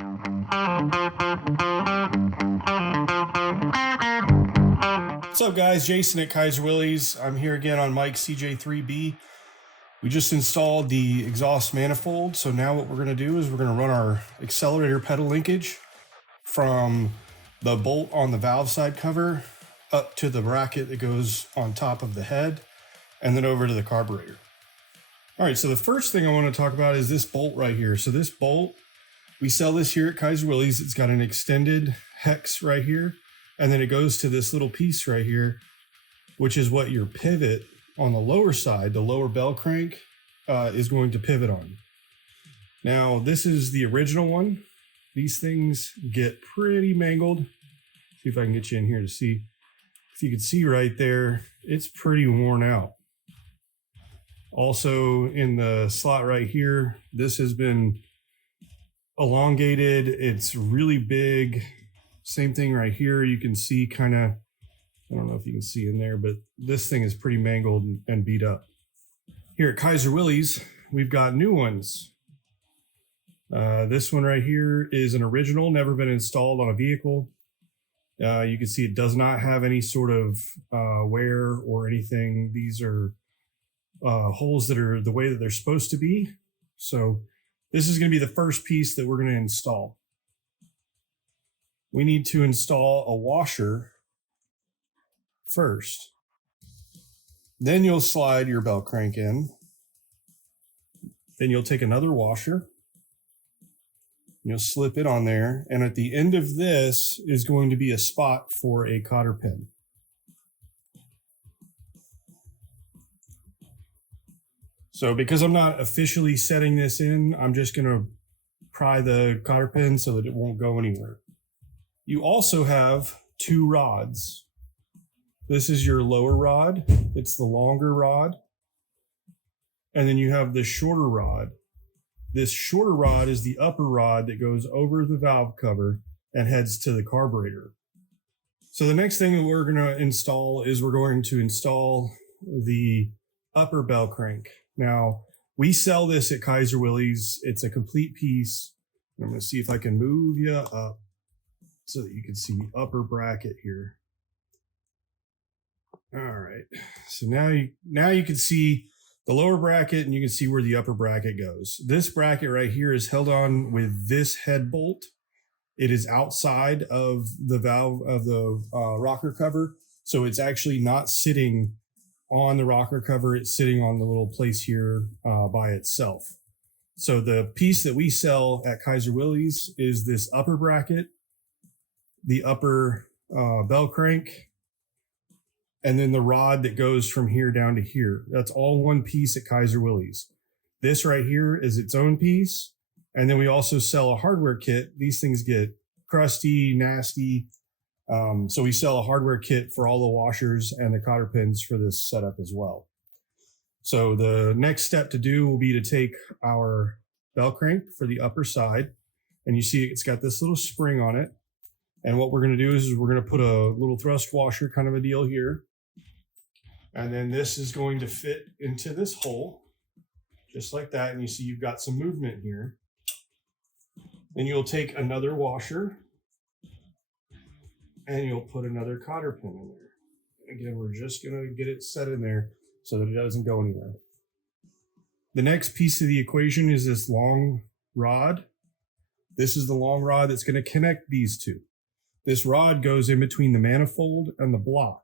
What's up guys, Jason at Kaiser Willys. I'm here again on Mike's CJ3B. We just installed the exhaust manifold, so now what we're going to do is we're going to run our accelerator pedal linkage from the bolt on the valve side cover up to the bracket that goes on top of the head and then over to the carburetor. All right, so the first thing I want to talk about is this bolt right here. So this bolt, we sell this here at Kaiser Willys. It's got an extended hex right here, and then it goes to this little piece right here, which is what your pivot on the lower side, the lower bell crank, is going to pivot on. Now, this is the original one. These things get pretty mangled. See if I can get you in here to see. If you can see right there, it's pretty worn out. Also in the slot right here, this has been elongated. It's really big. Same thing right here. You can see kind of, I don't know if you can see in there, but this thing is pretty mangled and beat up. Here at Kaiser Willys, we've got new ones. This one right here is an original, never been installed on a vehicle. You can see it does not have any sort of wear or anything. These are holes that are the way that they're supposed to be. So this is going to be the first piece that we're going to install. We need to install a washer first. Then you'll slide your bell crank in. Then you'll take another washer. You'll slip it on there. And at the end of this is going to be a spot for a cotter pin. So because I'm not officially setting this in, I'm just going to pry the cotter pin so that it won't go anywhere. You also have two rods. This is your lower rod. It's the longer rod. And then you have the shorter rod. This shorter rod is the upper rod that goes over the valve cover and heads to the carburetor. So the next thing that we're going to install is we're going to install the upper bell crank. Now, we sell this at Kaiser Willys. It's a complete piece. I'm going to see if I can move you up so that you can see the upper bracket here. All right, so now you can see the lower bracket and you can see where the upper bracket goes. This bracket right here is held on with this head bolt. It is outside of the valve of the rocker cover, so it's actually not sitting on the rocker cover. It's sitting on the little place here by itself. So the piece that we sell at Kaiser Willys is this upper bracket, the upper bell crank, and then the rod that goes from here down to here. That's all one piece at Kaiser Willys. This right here is its own piece. And then we also sell a hardware kit. These things get crusty, nasty. So we sell a hardware kit for all the washers and the cotter pins for this setup as well. So the next step to do will be to take our bell crank for the upper side. And you see it's got this little spring on it. And what we're going to do is we're going to put a little thrust washer kind of a deal here. And then this is going to fit into this hole, just like that. And you see you've got some movement here. Then you'll take another washer and you'll put another cotter pin in there. Again, we're just going to get it set in there so that it doesn't go anywhere. The next piece of the equation is this long rod. This is the long rod that's going to connect these two. This rod goes in between the manifold and the block.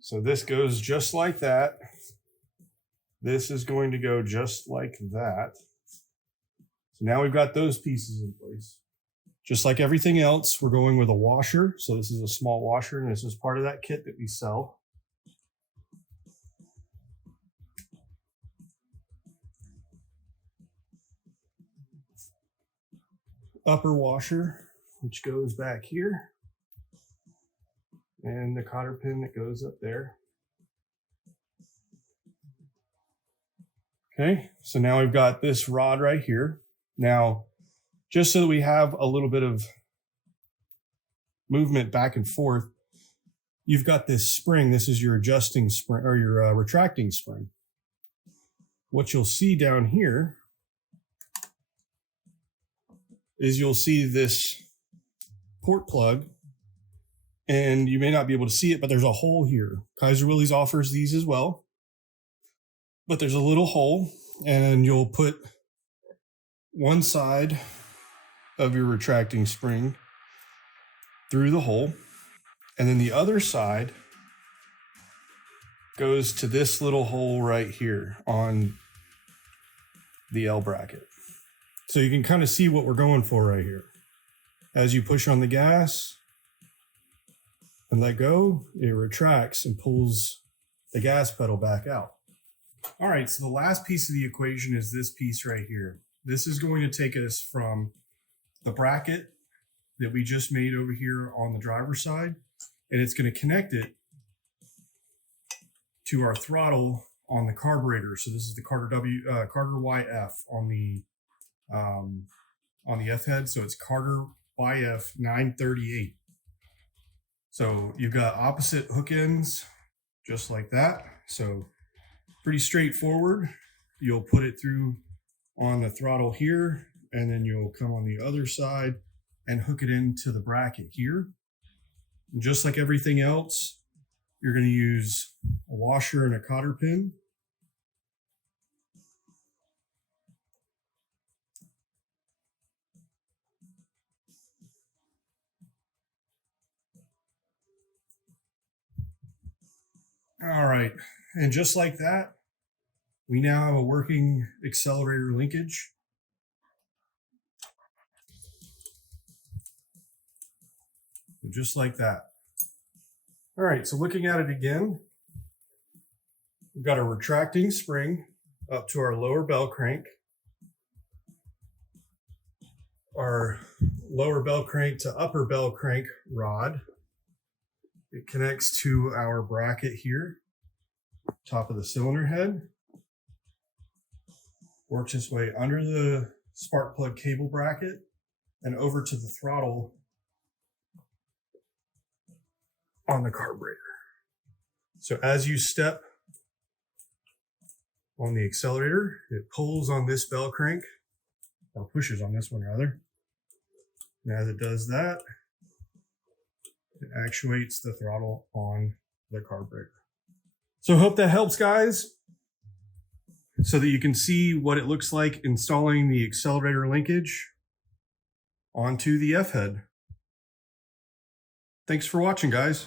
So this goes just like that. This is going to go just like that. So now we've got those pieces in place. Just like everything else, we're going with a washer. So this is a small washer, and this is part of that kit that we sell. Upper washer, which goes back here, and the cotter pin that goes up there. Okay, so now we've got this rod right here. Now, just so that we have a little bit of movement back and forth, you've got this spring. This is your adjusting spring or your retracting spring. What you'll see down here is you'll see this port plug, and you may not be able to see it, but there's a hole here. Kaiser Willys offers these as well, but there's a little hole, and you'll put one side of your retracting spring through the hole, and then the other side goes to this little hole right here on the L bracket. So you can kind of see what we're going for right here. As you push on the gas and let go, it retracts and pulls the gas pedal back out. All right, so the last piece of the equation is this piece right here. This is going to take us from the bracket that we just made over here on the driver's side, and it's going to connect it to our throttle on the carburetor. So this is the Carter YF on the F head. So it's Carter YF 938. So you've got opposite hook ends, just like that. So pretty straightforward. You'll put it through on the throttle here, and then you'll come on the other side and hook it into the bracket here. And just like everything else, you're going to use a washer and a cotter pin. All right, and just like that, we now have a working accelerator linkage. Just like that. All right, so looking at it again, we've got a retracting spring up to our lower bell crank. Our lower bell crank to upper bell crank rod. It connects to our bracket here, top of the cylinder head. Works its way under the spark plug cable bracket and over to the throttle on the carburetor. So as you step on the accelerator, it pulls on this bell crank, or pushes on this one rather. And as it does that, it actuates the throttle on the carburetor. So hope that helps, guys, so that you can see what it looks like installing the accelerator linkage onto the F head. Thanks for watching, guys.